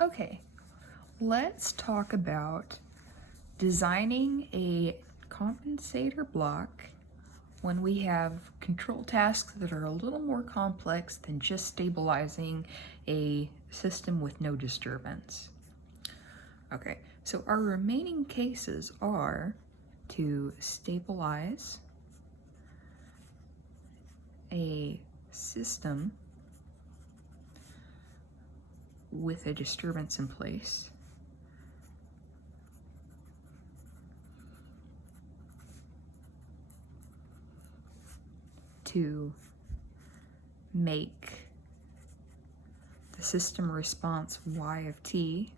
Okay, let's talk about designing a compensator block when we have control tasks that are a little more complex than just stabilizing a system with no disturbance. Okay, so our remaining cases are to stabilize a system with a disturbance in place, to make the system response y of t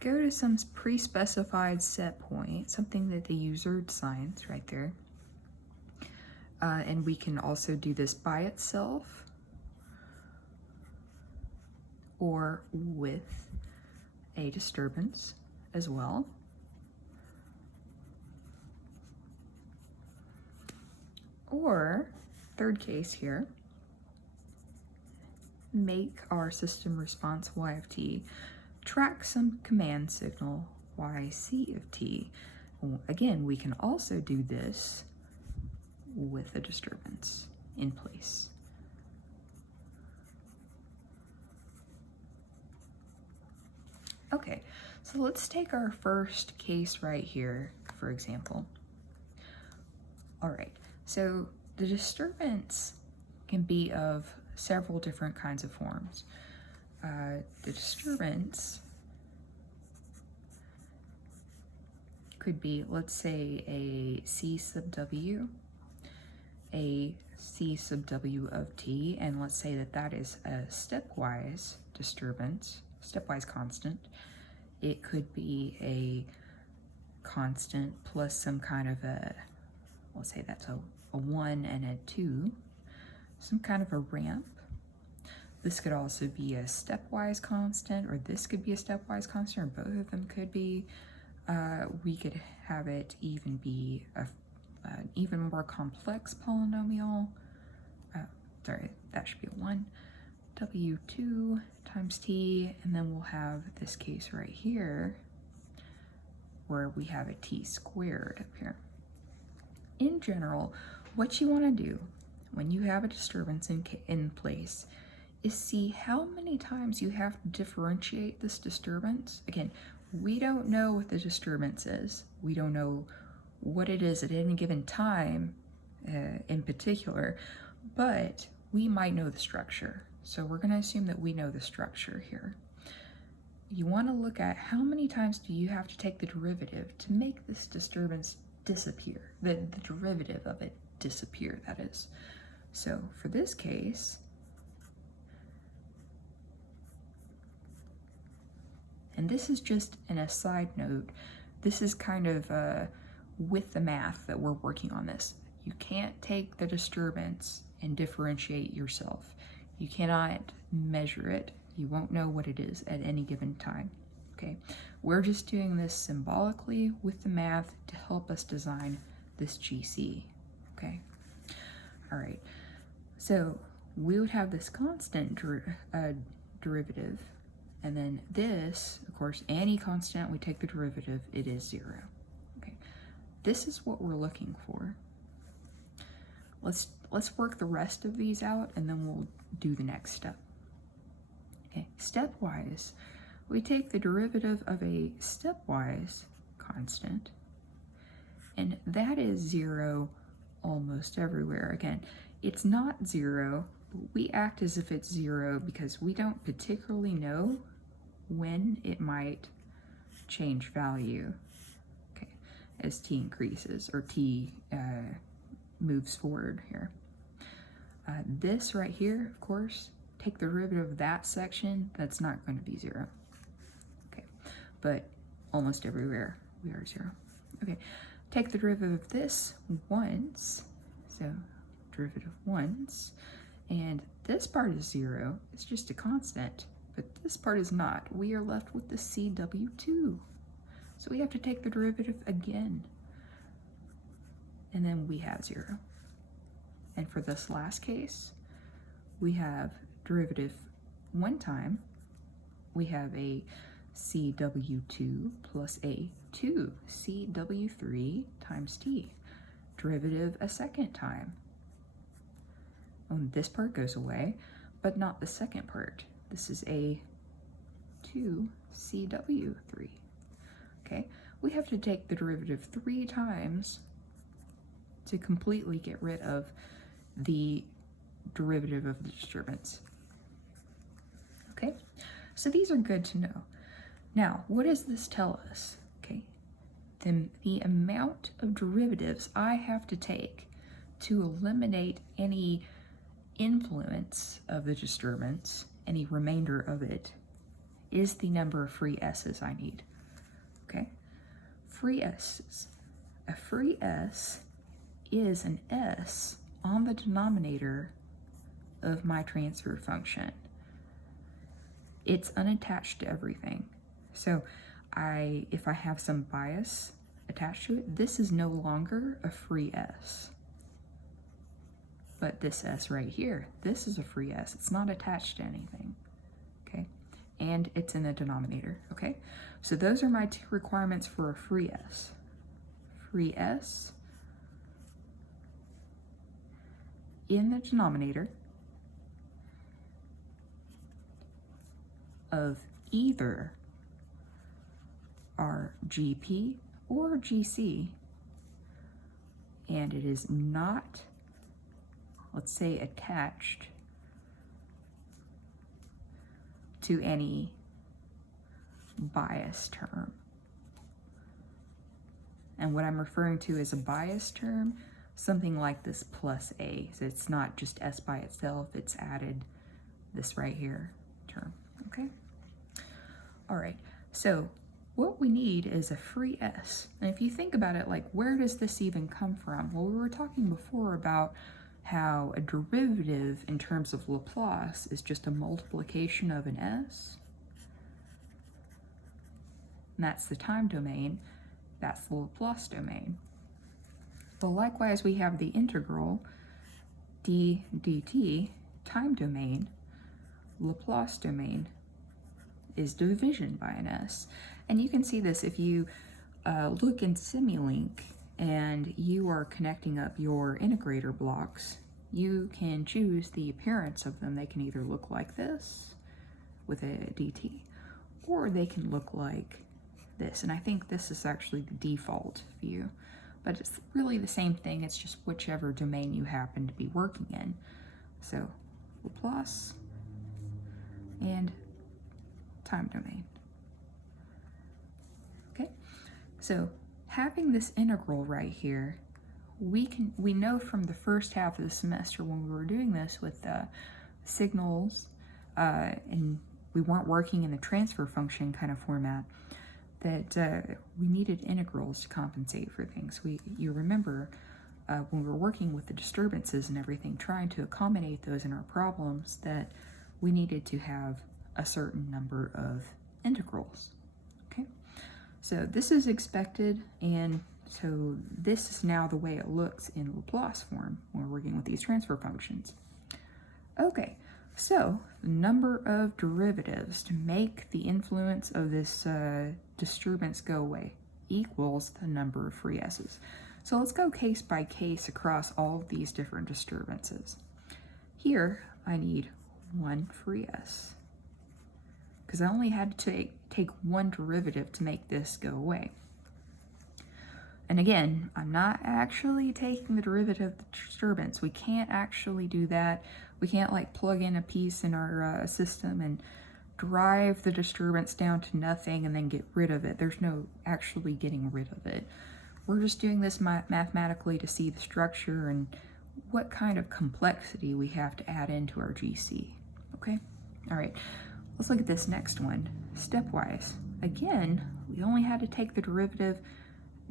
go to some pre-specified set point, something that the user assigns right there. And we can also do this by itself or with a disturbance as well. Or, third case here, make our system response y of t track some command signal yc of t. Again, we can also do this with a disturbance in place. Okay, so let's take our first case right here, for example. All right, so the disturbance can be of several different kinds of forms. The disturbance could be, let's say, a C sub W, a C sub W of t, and let's say that that is a stepwise disturbance, stepwise constant. It could be a constant plus some kind of a, let's say that's a 1 and a 2, some kind of a ramp. This could also be a stepwise constant, or this could be a stepwise constant, or both of them could be. We could have it even be an even more complex polynomial. Sorry, that should be a 1. W2 times t, and then we'll have this case right here where we have a t squared up here. In general, what you want to do when you have a disturbance in place is see how many times you have to differentiate this disturbance. Again, we don't know what the disturbance is. We don't know what it is at any given time in particular, but we might know the structure. So we're going to assume that we know the structure here. You want to look at how many times do you have to take the derivative to make this disturbance disappear, the derivative of it disappear, that is. So for this case, and this is just an aside note, this is kind of with the math that we're working on this. You can't take the disturbance and differentiate yourself. You cannot measure it. You won't know what it is at any given time, okay? We're just doing this symbolically with the math to help us design this GC, okay? All right, so we would have this constant derivative, and then this, of course, any constant, we take the derivative, it is 0, okay? This is what we're looking for. Let's work the rest of these out, and then we'll do the next step. Okay, stepwise, we take the derivative of a stepwise constant, and that is 0 almost everywhere. Again, it's not 0, but we act as if it's 0 because we don't particularly know when it might change value, okay, as t increases or t moves forward here. This right here, of course, take the derivative of that section, that's not going to be 0. Okay, but almost everywhere we are 0. Okay, take the derivative of this once, so derivative once, and this part is 0, it's just a constant, but this part is not. We are left with the CW2. So we have to take the derivative again, and then we have 0. And for this last case, we have derivative one time, we have a CW2 plus a 2CW3 times t. Derivative a second time. This part goes away, but not the second part. This is a 2CW3. Okay, we have to take the derivative 3 times to completely get rid of the derivative of the disturbance. Okay, so these are good to know. Now, what does this tell us? Okay, the amount of derivatives I have to take to eliminate any influence of the disturbance, any remainder of it, is the number of free s's I need. Okay, free s's. A free s is an s on the denominator of my transfer function. It's unattached to everything. So if I have some bias attached to it, this is no longer a free s. But this s right here, this is a free s. It's not attached to anything, okay? And it's in the denominator, okay? So those are my 2 requirements for a free s. Free s in the denominator of either our GP or GC, and it is not, let's say, attached to any bias term. And what I'm referring to as a bias term, something like this plus a. So it's not just s by itself, it's added this right here term, okay? All right, so what we need is a free s. And if you think about it, like, where does this even come from? Well, we were talking before about how a derivative in terms of Laplace is just a multiplication of an s. And that's the time domain. That's the Laplace domain. Well, likewise, we have the integral d dt, time domain. Laplace domain is division by an s. And you can see this if you look in Simulink and you are connecting up your integrator blocks. You can choose the appearance of them. They can either look like this with a dt, or they can look like this. And I think this is actually the default view, but it's really the same thing. It's just whichever domain you happen to be working in. So Laplace and time domain. Okay, so having this integral right here, we know from the first half of the semester when we were doing this with signals and we weren't working in the transfer function kind of format, that we needed integrals to compensate for things. You remember when we were working with the disturbances and everything, trying to accommodate those in our problems, that we needed to have a certain number of integrals. Okay, so this is expected, and so this is now the way it looks in Laplace form when we're working with these transfer functions. Okay, so the number of derivatives to make the influence of this disturbance go away equals the number of free s's. So let's go case by case across all of these different disturbances. Here, I need one free s, because I only had to take one derivative to make this go away. And again, I'm not actually taking the derivative of the disturbance. We can't actually do that. We can't like plug in a piece in our system and drive the disturbance down to nothing and then get rid of it. There's no actually getting rid of it. We're just doing this mathematically to see the structure and what kind of complexity we have to add into our GC. Okay? All right, let's look at this next one, stepwise. Again, we only had to take the derivative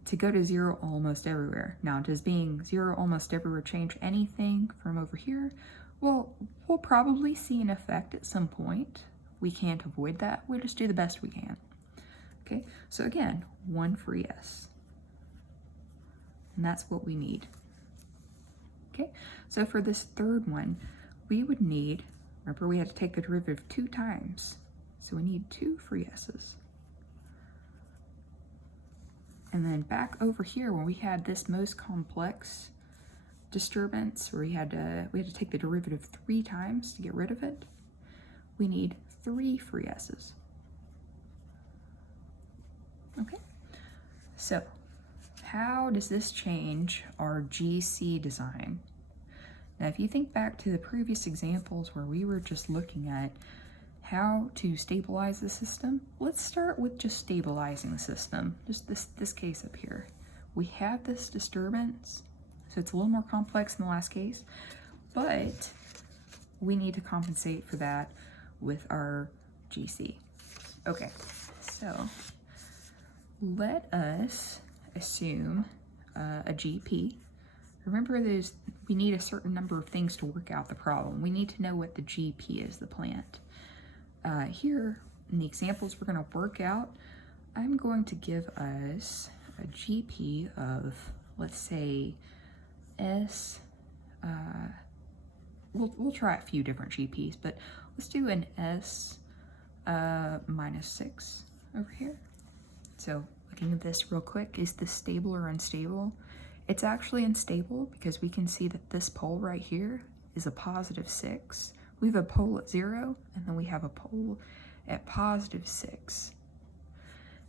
to go to 0 almost everywhere. Now, does being 0 almost everywhere change anything from over here? Well, we'll probably see an effect at some point. We can't avoid that. We'll just do the best we can. Okay, so again, one free s. And that's what we need. Okay, so for this third one, we would need, remember we had to take the derivative 2 times. So we need 2 free S's. And then back over here when we had this most complex disturbance where we had to take the derivative 3 times to get rid of it, we need 3 free S's. Okay, so how does this change our GC design? Now, if you think back to the previous examples where we were just looking at how to stabilize the system, let's start with just stabilizing the system. Just this case up here. We have this disturbance, so it's a little more complex than the last case, but we need to compensate for that with our GC. Okay, so let us assume a GP. Remember, we need a certain number of things to work out the problem. We need to know what the GP is, the plant. Here, in the examples we're going to work out, I'm going to give us a GP of, let's say, S. We'll try a few different GPs, but let's do an S minus 6 over here. So looking at this real quick, is this stable or unstable? It's actually unstable because we can see that this pole right here is a positive 6. We have a pole at 0, and then we have a pole at positive 6.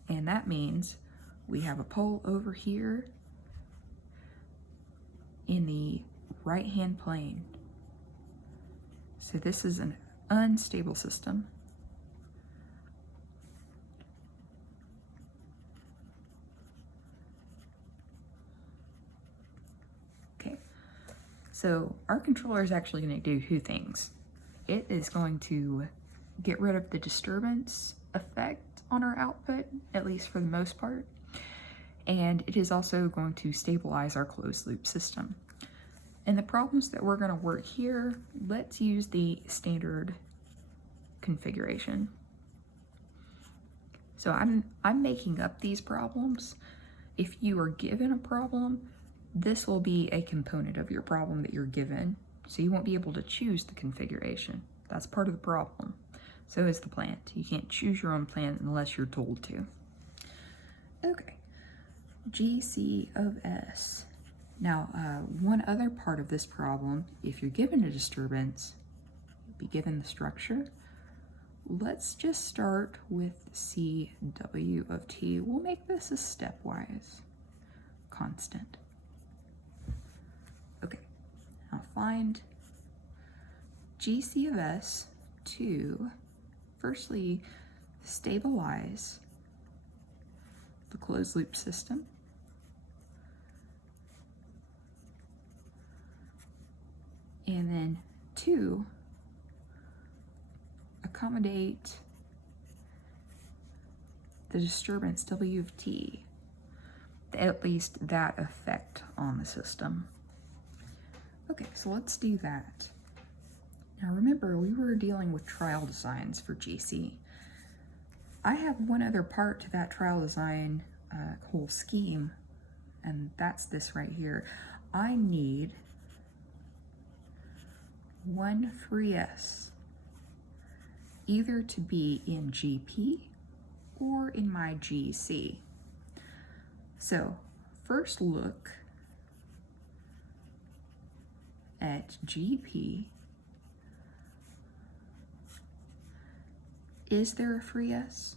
And that means we have a pole over here in the right-hand plane. So this is an unstable system. Okay, so our controller is actually going to do 2 things. It is going to get rid of the disturbance effect on our output, at least for the most part, and it is also going to stabilize our closed loop system. And the problems that we're going to work here, let's use the standard configuration. So I'm making up these problems. If you are given a problem, this will be a component of your problem that you're given. So you won't be able to choose the configuration. That's part of the problem. So is the plant. You can't choose your own plant unless you're told to. Okay, GC of S. Now, one other part of this problem, if you're given a disturbance, you'll be given the structure. Let's just start with CW of T. We'll make this a stepwise constant. Okay, now find GC of S to firstly stabilize the closed loop system. And then 2, accommodate the disturbance W of T, at least that effect on the system. Okay, so let's do that. Now remember, we were dealing with trial designs for GC. I have one other part to that trial design whole scheme, and that's this right here. I need 1 free S, either to be in GP or in my GC. So first look at GP. Is there a free S?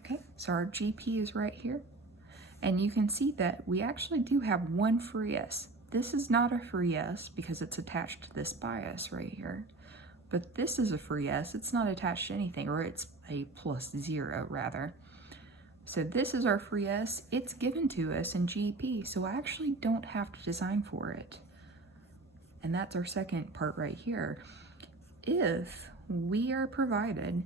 Okay, so our GP is right here. And you can see that we actually do have 1 free S. This is not a free S because it's attached to this bias right here. But this is a free S. It's not attached to anything, or it's a +0 rather. So this is our free S. It's given to us in GP, so I actually don't have to design for it. And that's our second part right here. If we are provided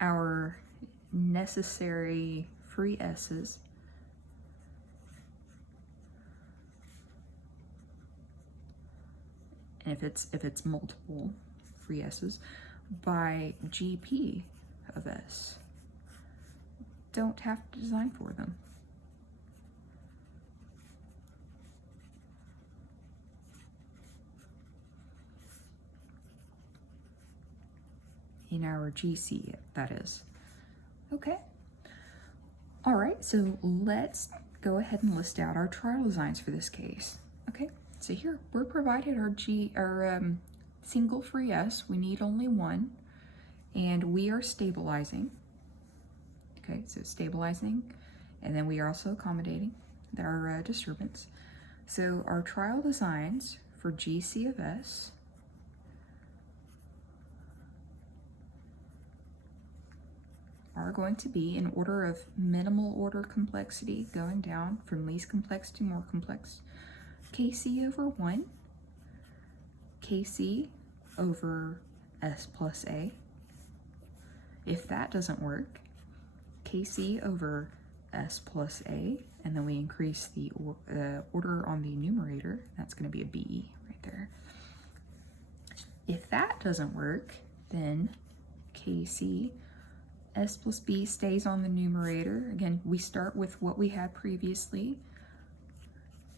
our necessary free S's, and if it's multiple free S's, by GP of S, don't have to design for them. in our GC, that is. Okay. All right, so let's go ahead and list out our trial designs for this case. Okay, so here we're provided our single free S. We need only one, and we are stabilizing. Okay, so stabilizing, and then we are also accommodating our disturbance. So our trial designs for GC of S are going to be in order of minimal order complexity, going down from least complex to more complex. KC over 1, KC over S plus A. If that doesn't work, KC over S plus A, and then we increase the order on the numerator. That's going to be a B right there. If that doesn't work, then KC S plus B stays on the numerator. Again, we start with what we had previously,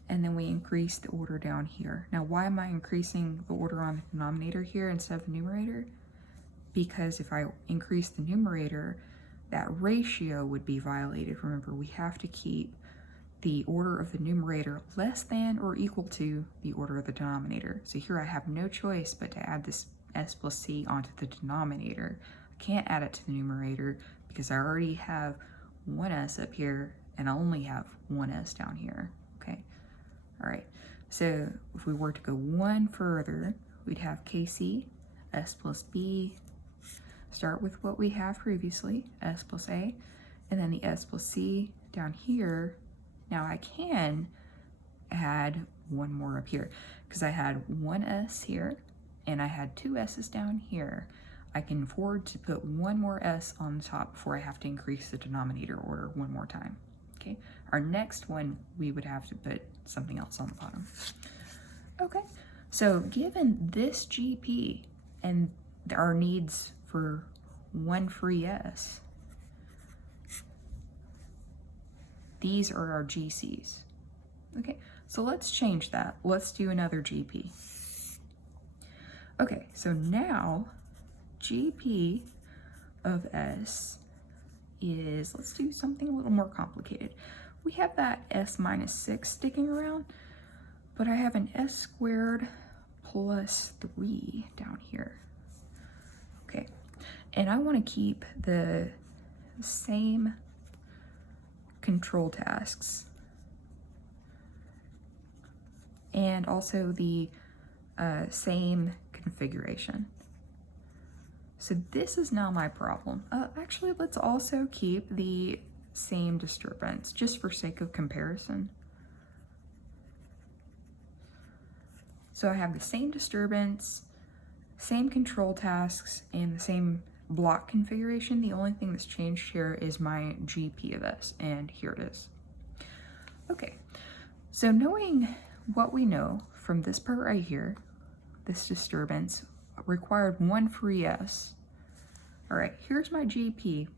and then we increase the order down here. Now, why am I increasing the order on the denominator here instead of the numerator? Because if I increase the numerator, that ratio would be violated. Remember, we have to keep the order of the numerator less than or equal to the order of the denominator. So here I have no choice but to add this S plus C onto the denominator. Can't add it to the numerator because I already have one S up here and I only have one S down here. Okay, all right, so if we were to go one further, we'd have KC S plus B, start with what we have previously, S plus A, and then the S plus C down here. Now I can add one more up here because I had one S here and I had two S's down here. I can afford to put one more S on the top before I have to increase the denominator order one more time. Okay, our next one, we would have to put something else on the bottom. Okay, so given this GP and our needs for one free S, these are our GCs. Okay, so let's change that. Let's do another GP. Okay, so now GP of S is, let's do something a little more complicated. We have that S minus 6 sticking around, but I have an S squared plus 3 down here. Okay, and I want to keep the same control tasks and also the same configuration. So this is now my problem. Actually, let's also keep the same disturbance just for sake of comparison. So I have the same disturbance, same control tasks, and the same block configuration. The only thing that's changed here is my GP of S, and here it is. Okay, so knowing what we know from this part right here, this disturbance required one free S. All right, here's my GP.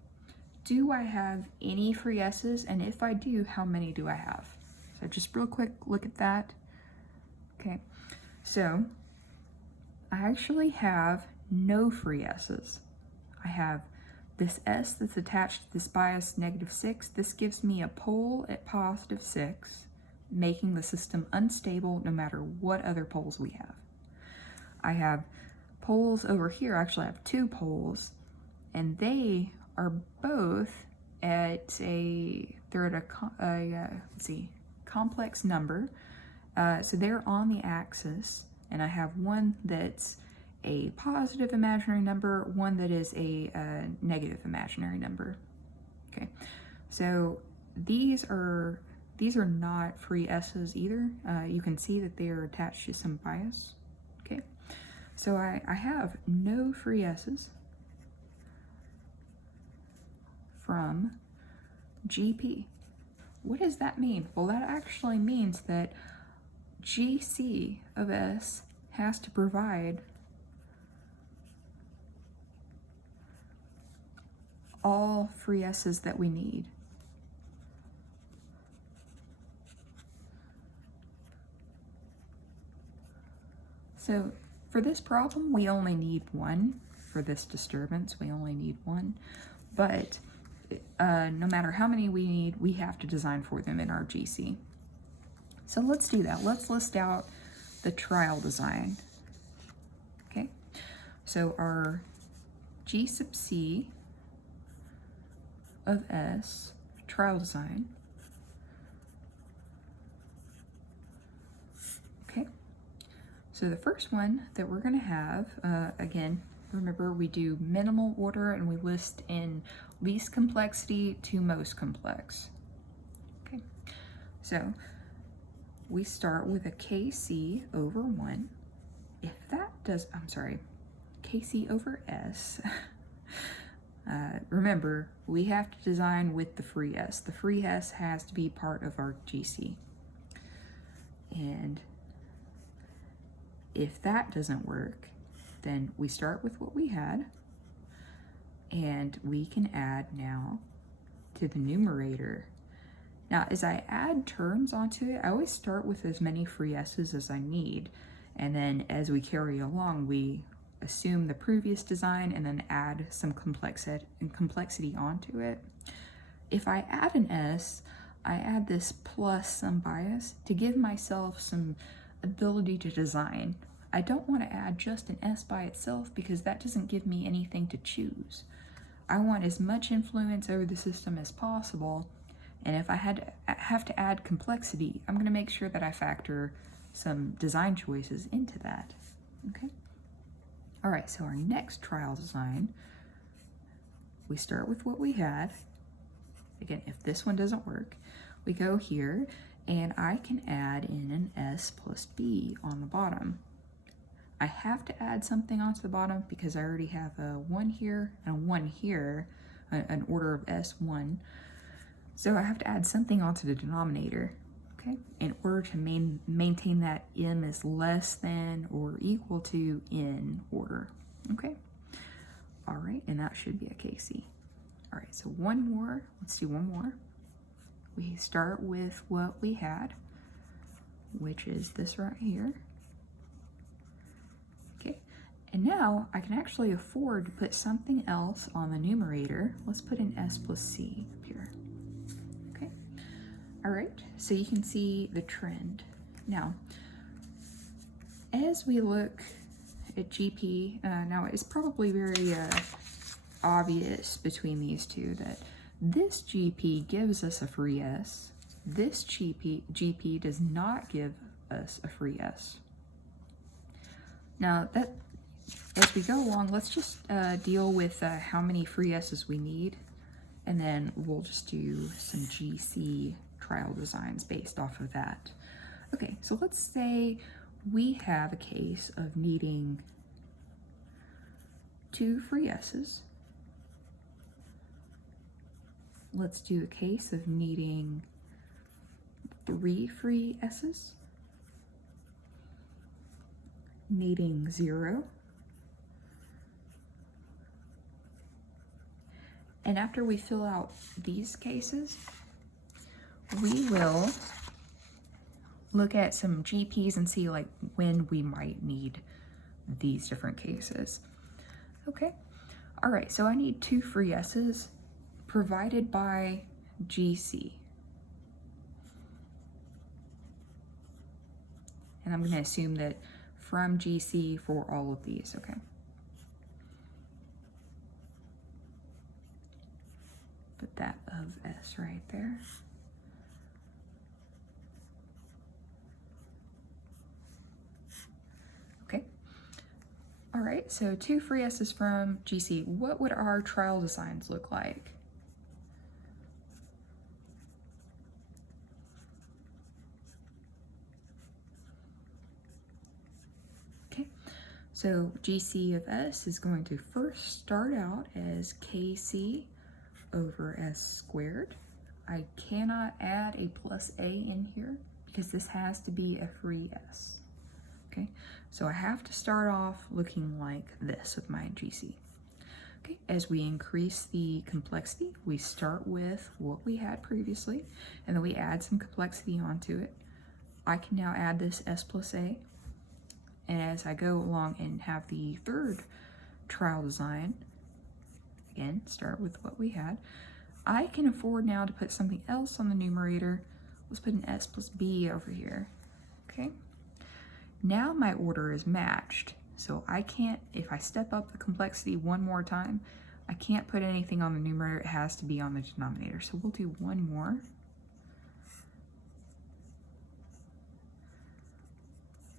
Do I have any free S's? And if I do, how many do I have? So just real quick, look at that. Okay, so I actually have no free S's. I have this S that's attached to this bias -6. This gives me a pole at +6, making the system unstable no matter what other poles we have. I have poles over here. Actually, I have two poles, and they are both at they're at let's see, complex number. So they're on the axis, and I have one that's a positive imaginary number, one that is a negative imaginary number. Okay, so these are not free S's either. You can see that they are attached to some bias. Okay, so I have no free S's from GP. What does that mean? Well, that actually means that GC of S has to provide all free S's that we need. So for this problem, we only need one for this disturbance. We only need one, but no matter how many we need, we have to design for them in our GC. So let's do that. Let's list out the trial design. Okay, so our G sub C of S trial design. Okay, so the first one that we're going to have, again, remember we do minimal order and we list in least complexity to most complex. Okay, so we start with a KC over 1. If that does, I'm sorry, KC over S. Remember, we have to design with the free S. The free S has to be part of our GC. And if that doesn't work, then we start with what we had, and we can add now to the numerator. Now, as I add terms onto it, I always start with as many free S's as I need. And then as we carry along, we assume the previous design and then add some complexity onto it. If I add an S, I add this plus some bias to give myself some ability to design. I don't want to add just an S by itself because that doesn't give me anything to choose. I want as much influence over the system as possible, and if I have to add complexity, I'm going to make sure that I factor some design choices into that. Okay. All right, so our next trial design, we start with what we had. Again, if this one doesn't work, we go here and I can add in an S plus B on the bottom. I have to add something onto the bottom because I already have a 1 here and a 1 here, an order of S1. So I have to add something onto the denominator, okay, in order to maintain that M is less than or equal to N order, okay? All right, and that should be a KC. All right, so one more, let's do one more. We start with what we had, which is this right here. Okay, and now I can actually afford to put something else on the numerator. Let's put an S plus C up here. Okay, all right, so you can see the trend. Now, as we look at GP, now it's probably very obvious between these two that this GP gives us a free S. This GP does not give us a free S. Now, that as we go along, let's just deal with how many free S's we need, and then we'll just do some GC trial designs based off of that. Okay, so let's say we have a case of needing 2 free S's. Let's do a case of needing 3 free S's, needing 0, and after we fill out these cases, we will look at some GPs and see like when we might need these different cases. Okay, all right, so I need 2 free S's provided by GC. And I'm going to assume that from GC for all of these, okay? Put that of S right there. Okay. All right, so 2 free S's from GC. What would our trial designs look like? So GC of S is going to first start out as KC over S squared. I cannot add a plus A in here because this has to be a free S. Okay, so I have to start off looking like this with my GC. Okay, as we increase the complexity, we start with what we had previously, and then we add some complexity onto it. I can now add this S plus A. And as I go along and have the third trial design, again, start with what we had. I can afford now to put something else on the numerator. Let's put an S plus B over here, okay? Now my order is matched, so I can't, if I step up the complexity one more time, I can't put anything on the numerator, it has to be on the denominator. So we'll do one more.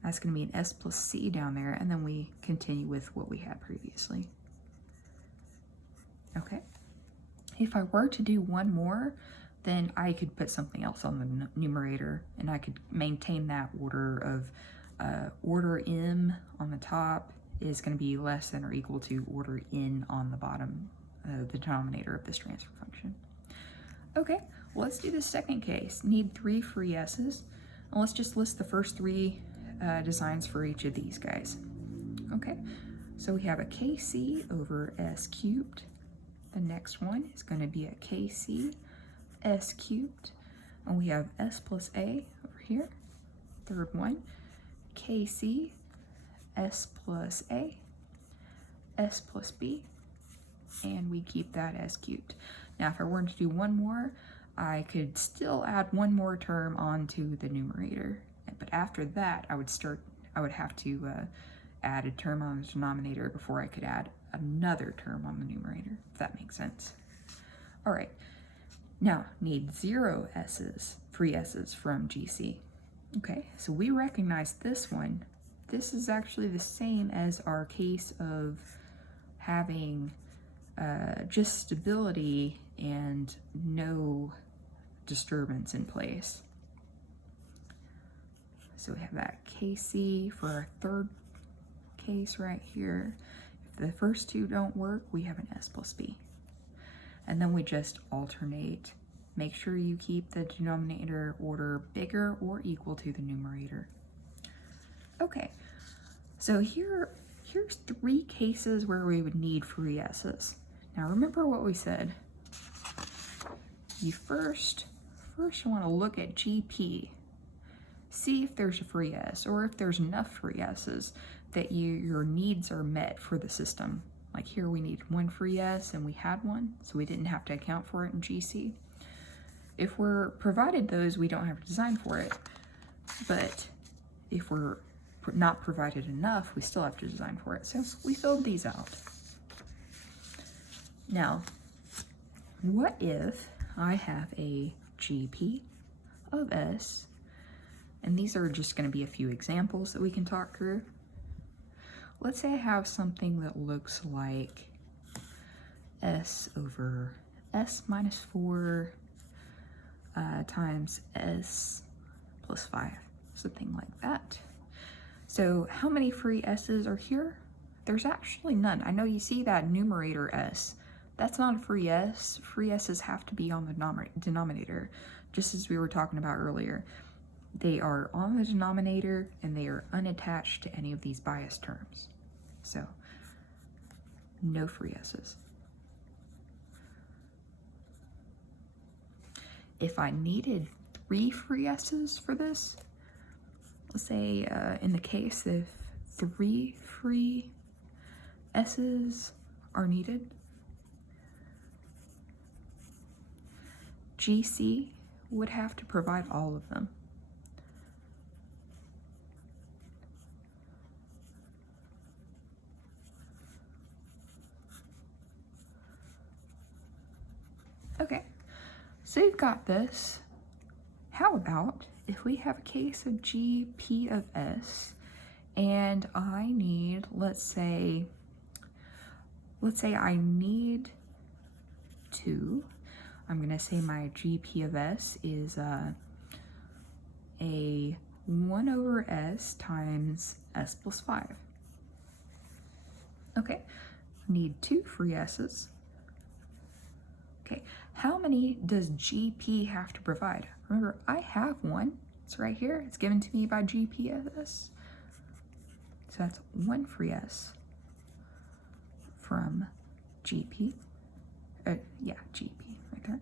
That's going to be an S plus C down there, and then we continue with what we had previously. Okay. If I were to do one more, then I could put something else on the numerator, and I could maintain that order of order M on the top is going to be less than or equal to order N on the bottom, the denominator of this transfer function. Okay, well, let's do the second case. Need 3 free S's. And let's just list the first 3 designs for each of these guys. Okay, so we have a KC over S cubed. The next one is going to be a KC S cubed. And we have S plus A over here. Third one, KC S plus A, S plus B, and we keep that S cubed. Now, if I were to do one more, I could still add one more term onto the numerator. But after that, I would have to add a term on the denominator before I could add another term on the numerator, if that makes sense. All right, now need 0 S's, free S's from GC. Okay, so we recognize this one. This is actually the same as our case of having just stability and no disturbance in place. So we have that KC for our third case right here. If the first 2 don't work, we have an S plus B. And then we just alternate. Make sure you keep the denominator order bigger or equal to the numerator. Okay, so here's 3 cases where we would need free S's. Now remember what we said. You first want to look at GP. See if there's a free S, or if there's enough free S's that your needs are met for the system. Like here we need 1 free S and we had 1, so we didn't have to account for it in GC. If we're provided those, we don't have to design for it. But if we're not provided enough, we still have to design for it. So we filled these out. Now, what if I have a GP of S, and these are just going to be a few examples that we can talk through. Let's say I have something that looks like S over S minus 4 times S plus 5, something like that. So how many free S's are here? There's actually none. I know you see that numerator S. That's not a free S. Free S's have to be on the denominator, just as we were talking about earlier. They are on the denominator and they are unattached to any of these bias terms. So, no free S's. If I needed 3 free S's for this, let's say in the case if 3 free S's are needed, GC would have to provide all of them. Okay, so you've got this. How about if we have a case of GP of S and I need, let's say I need 2. I'm going to say my GP of S is a 1 over S times S plus 5. Okay, need 2 free S's. Okay, how many does GP have to provide? Remember, I have 1. It's right here. It's given to me by GP of S. So that's 1 free S from GP. GP right there.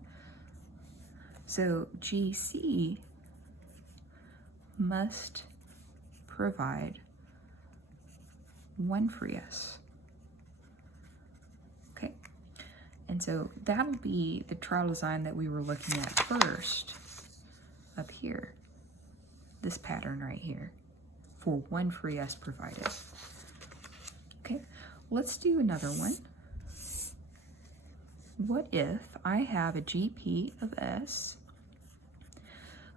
So GC must provide 1 free S. And so that'll be the trial design that we were looking at first up here. This pattern right here for one free S provided. Okay, let's do another one. What if I have a GP of S?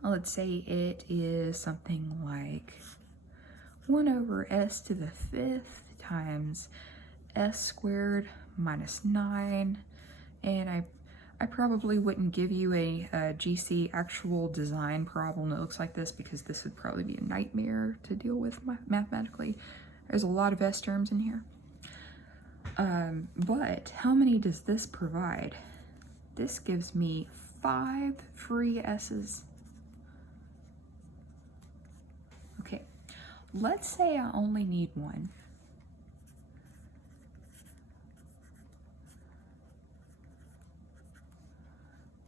Let's say it is something like 1 over S to the 5th times S squared minus 9. And I probably wouldn't give you a GC actual design problem that looks like this, because this would probably be a nightmare to deal with mathematically. There's a lot of S terms in here. But how many does this provide? This gives me 5 free S's. Okay, let's say I only need one.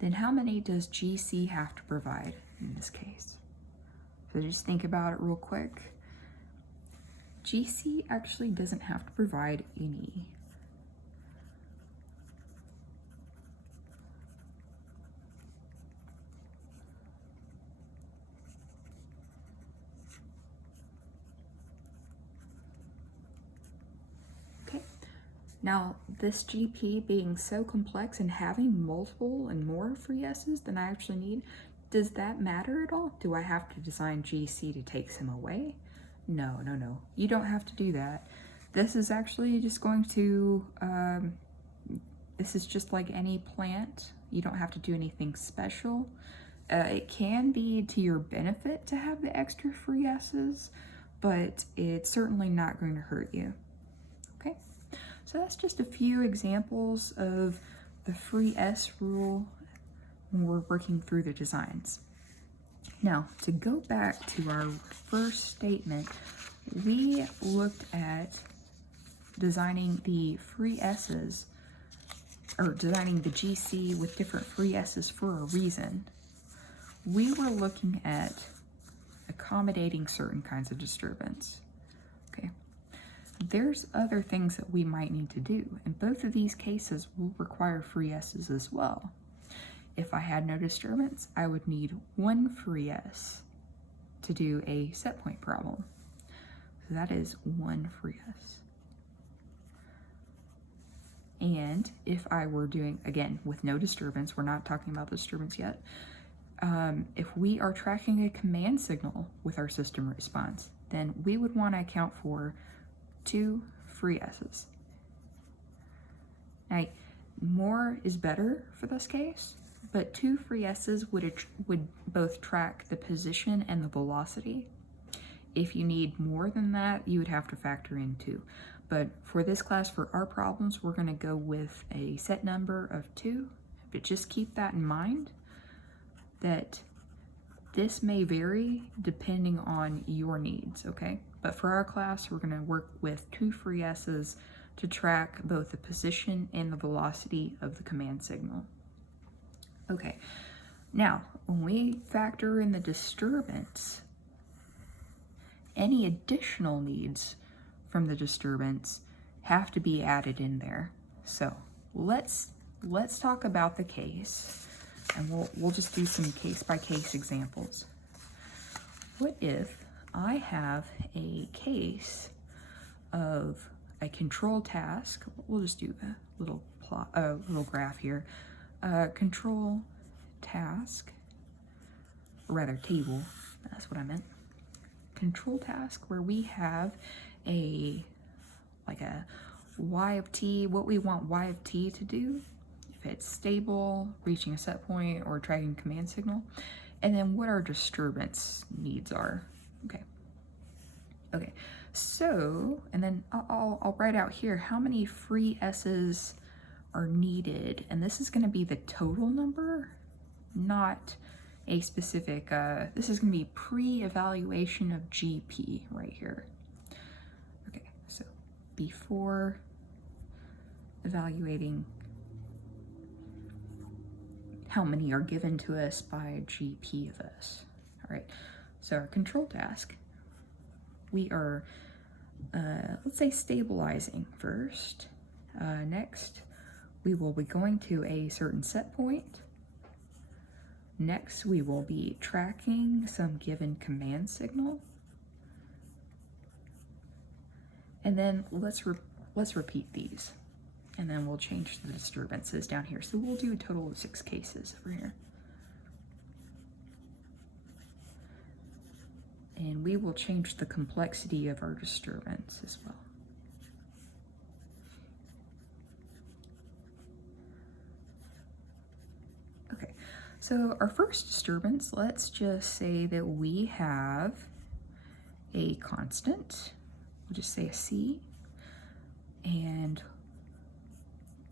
Then how many does GC have to provide in this case? So just think about it real quick. GC actually doesn't have to provide any. Now, this GP being so complex and having multiple and more free S's than I actually need, does that matter at all? Do I have to design GC to take some away? No, no, no. You don't have to do that. This is actually just going to, this is just like any plant. You don't have to do anything special. It can be to your benefit to have the extra free S's, but it's certainly not going to hurt you. Okay? So that's just a few examples of the free S rule when we're working through the designs. Now, to go back to our first statement, we looked at designing the free S's, or designing the GC with different free S's for a reason. We were looking at accommodating certain kinds of disturbance. Okay. There's other things that we might need to do, and both of these cases will require free S's as well. If I had no disturbance, I would need one free S to do a set point problem. So that is one free S. And if I were doing, again, with no disturbance, we're not talking about the disturbance yet, if we are tracking a command signal with our system response, then we would want to account for 2 free S's. Now, more is better for this case, but 2 free S's would both track the position and the velocity. If you need more than that, you would have to factor in 2. But for this class, for our problems, we're going to go with a set number of 2. But just keep that in mind, that this may vary depending on your needs, okay? But for our class, we're going to work with 2 free S's to track both the position and the velocity of the command signal. Okay, now when we factor in the disturbance, any additional needs from the disturbance have to be added in there. So let's talk about the case, and we'll just do some case-by-case examples. What if I have a case of a control task? We'll just do a little graph here. Control task, or rather table, that's what I meant. Control task where we have a y of t, what we want y of t to do, if it's stable, reaching a set point, or tracking command signal, and then what our disturbance needs are. Okay, so, and then I'll write out here how many free S's are needed, and this is going to be the total number, not a specific, this is going to be pre-evaluation of GP right here. Okay, so before evaluating how many are given to us by GP of S. All right, so our control task, we are, let's say, stabilizing first. Next, we will be going to a certain set point. Next, we will be tracking some given command signal. And then let's repeat these. And then we'll change the disturbances down here. So we'll do a total of 6 cases over here. And we will change the complexity of our disturbance as well. Okay, so our first disturbance, let's just say that we have a constant. We'll just say a C, and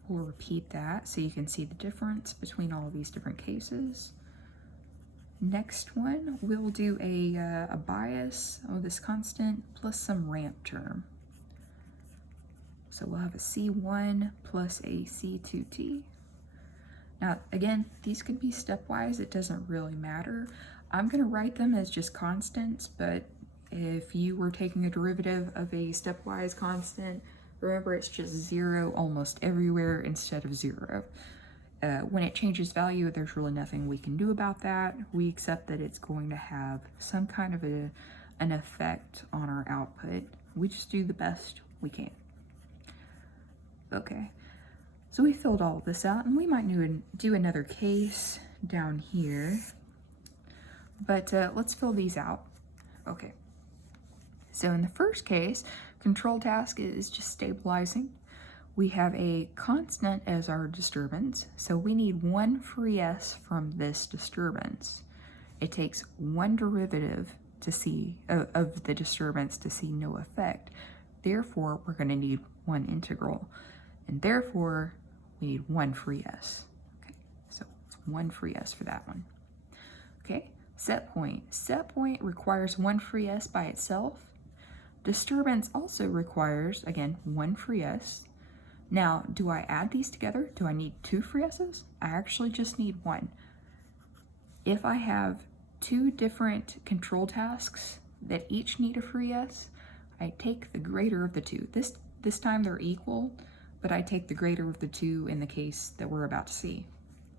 we'll repeat that so you can see the difference between all of these different cases. Next one, we'll do a bias of this constant plus some ramp term. So we'll have a C1 plus a C2T. Now, again, these could be stepwise, it doesn't really matter. I'm gonna write them as just constants, but if you were taking a derivative of a stepwise constant, remember it's just 0 almost everywhere instead of 0. When it changes value, there's really nothing we can do about that. We accept that it's going to have some kind of an effect on our output. We just do the best we can. Okay, so we filled all of this out, and we might do another case down here, but let's fill these out. Okay, so in the first case, control task is just stabilizing. We have a constant as our disturbance, so we need one free S from this disturbance. It takes one derivative to see of the disturbance to see no effect. Therefore, we're going to need one integral, and therefore we need one free S. Okay, so it's one free S for that one. Okay, set point. Set point requires one free S by itself. Disturbance also requires, again, one free S. Now, do I add these together? Do I need 2 free S's? I actually just need 1. If I have 2 different control tasks that each need a free S, I take the greater of the 2. This time they're equal, but I take the greater of the 2 in the case that we're about to see.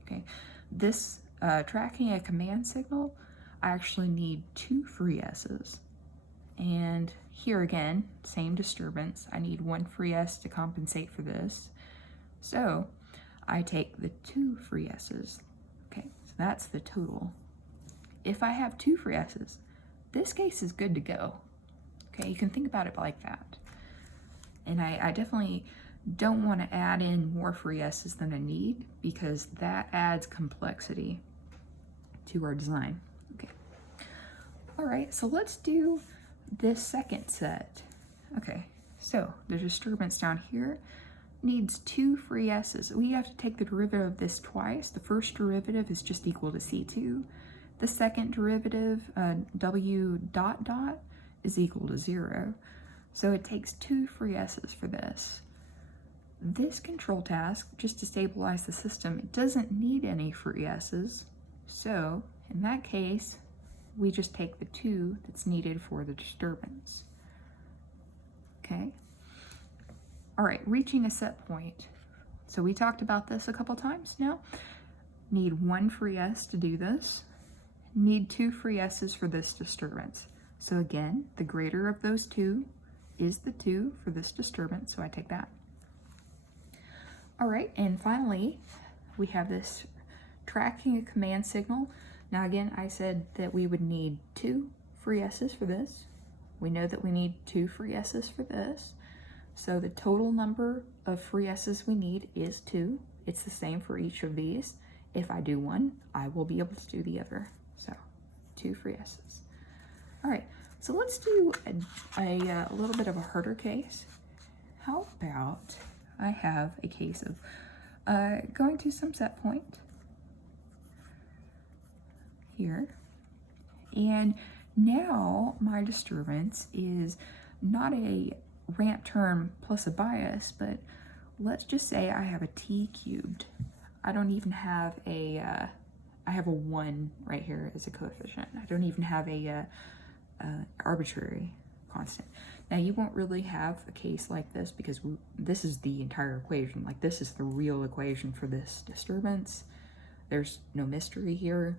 Okay, this tracking a command signal, I actually need 2 free S's. And here again, same disturbance. I need 1 free S to compensate for this. So I take the 2 free S's. Okay, so that's the total. If I have 2 free S's, this case is good to go. Okay, you can think about it like that. And I definitely don't want to add in more free S's than I need, because that adds complexity to our design. Okay. All right, so let's do this second set. Okay, so the disturbance down here needs 2 free S's. We have to take the derivative of this twice. The first derivative is just equal to C2. The second derivative, W dot dot, is equal to 0. So it takes 2 free S's for this. This control task, just to stabilize the system, it doesn't need any free S's. So in that case, we just take the 2 that's needed for the disturbance. Okay. All right, reaching a set point. So we talked about this a couple times now. Need 1 free S to do this. Need 2 free S's for this disturbance. So again, the greater of those 2 is the 2 for this disturbance, so I take that. All right, and finally, we have this tracking a command signal. Now again, I said that we would need 2 free S's for this. We know that we need 2 free S's for this. So the total number of free S's we need is 2. It's the same for each of these. If I do one, I will be able to do the other. So 2 free S's. All right, so let's do a little bit of a harder case. How about I have a case of going to some set point here, and now my disturbance is not a ramp term plus a bias, but let's just say I have a t cubed. I don't even have a, I have a 1 right here as a coefficient. I don't even have a arbitrary. constant. Now you won't really have a case like this because this is the entire equation. Like this is the real equation for this disturbance. There's no mystery here,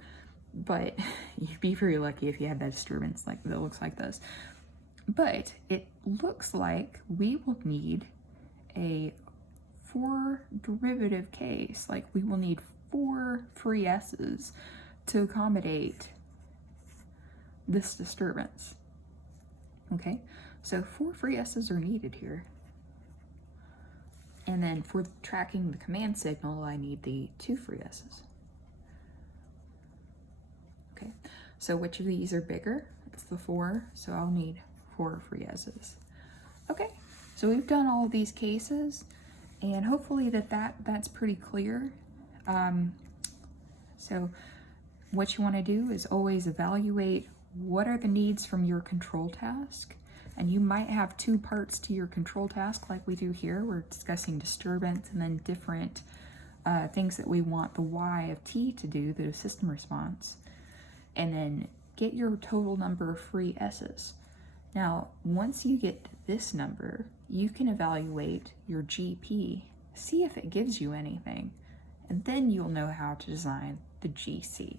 but you'd be very lucky if you had that disturbance like that looks like this. But it looks like we will need a 4 derivative case. Like we will need 4 free s's to accommodate this disturbance. Okay, so 4 free s's are needed here. And then for tracking the command signal, I need the 2 free s's. Okay, so which of these are bigger? It's the 4, so I'll need 4 free s's. Okay, so we've done all of these cases, and hopefully that's pretty clear. So what you want to do is always evaluate what are the needs from your control task, and you might have 2 parts to your control task like we do here. We're discussing disturbance and then different things that we want the y of t to do, the system response, and then get your total number of free s's. Now, once you get this number, you can evaluate your GP, see if it gives you anything, and then you'll know how to design the GC.